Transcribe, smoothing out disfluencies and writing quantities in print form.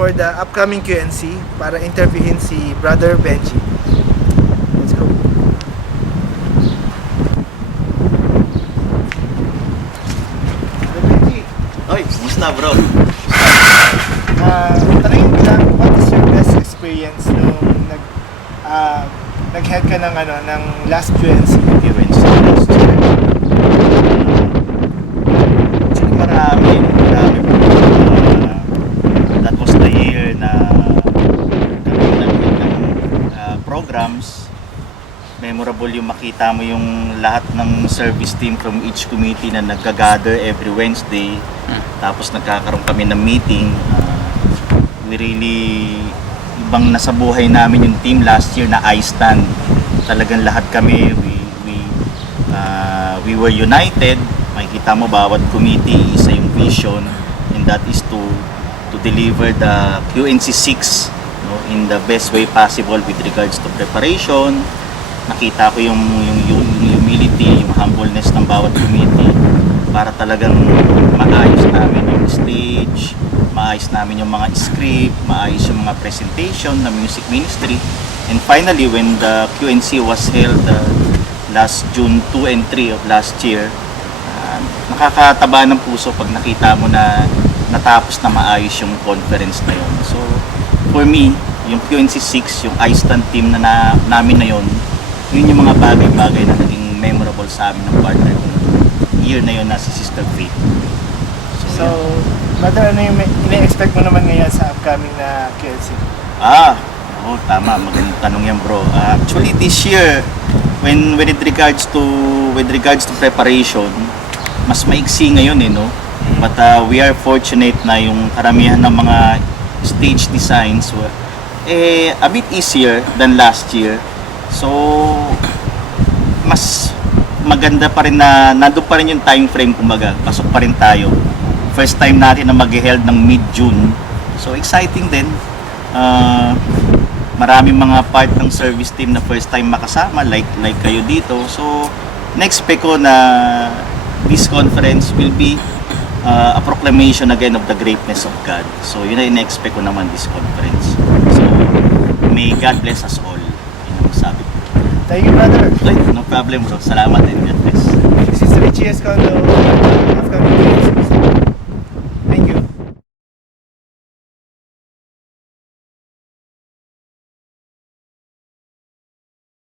for the upcoming QNC para interviewin si Brother Benji. Let's go. Brother Benji, Oy, kumusta bro? tanongin ko lang, what is your best experience nung nag-head ka ng ng last QNC? Events last year. Actually marami. That was the year na kami nag-hit ng programs. Memorable yung makita mo yung lahat ng service team from each committee na nagka-gather every Wednesday. Tapos nagkakaroon kami ng meeting. We really, ibang nasa buhay namin yung team last year na I-stand. Talagang lahat kami, we were united. Makikita mo bawat committee isa yung vision, and that is to deliver the QNC 6 in the best way possible with regards to preparation. Nakita ko yung humility, yung humbleness ng bawat committee para talagang maayos namin yung stage, maayos namin yung mga script, maayos yung mga presentation ng music ministry. And finally, when the QNC was held last June 2 and 3 of last year, nakakataba ng puso pag nakita mo na natapos na maayos yung conference na yun. So, for me, yung QNC 6, yung I-Stand team na namin na yun, yun yung mga bagay-bagay na naging memorable sa amin ng partner ko. Year na yun na si Sister Faith. So, Brother, ano yung ina-expect mo naman ngayon sa upcoming na QNC? Oo, tama. Magandang tanong yan, bro. Actually, this year, when with regards to preparation, mas maiksi ngayon no? But we are fortunate na yung karamihan ng mga stage designs were a bit easier than last year. So, mas maganda pa rin na nandun pa rin yung time frame, kumbaga, pasok pa rin tayo. First time natin na mag-held ng mid-June. So, exciting din. Maraming mga part ng service team na first time makasama, like kayo dito. So, na-expect ko na this conference will be a proclamation again of the greatness of God. So, yun na in-expect ko naman this conference. So, may God bless us all. Yun ang sabi ko. Thank you, Brother. No problem, bro. Salamat and God bless. This is Richie Escondo, upcoming QNC.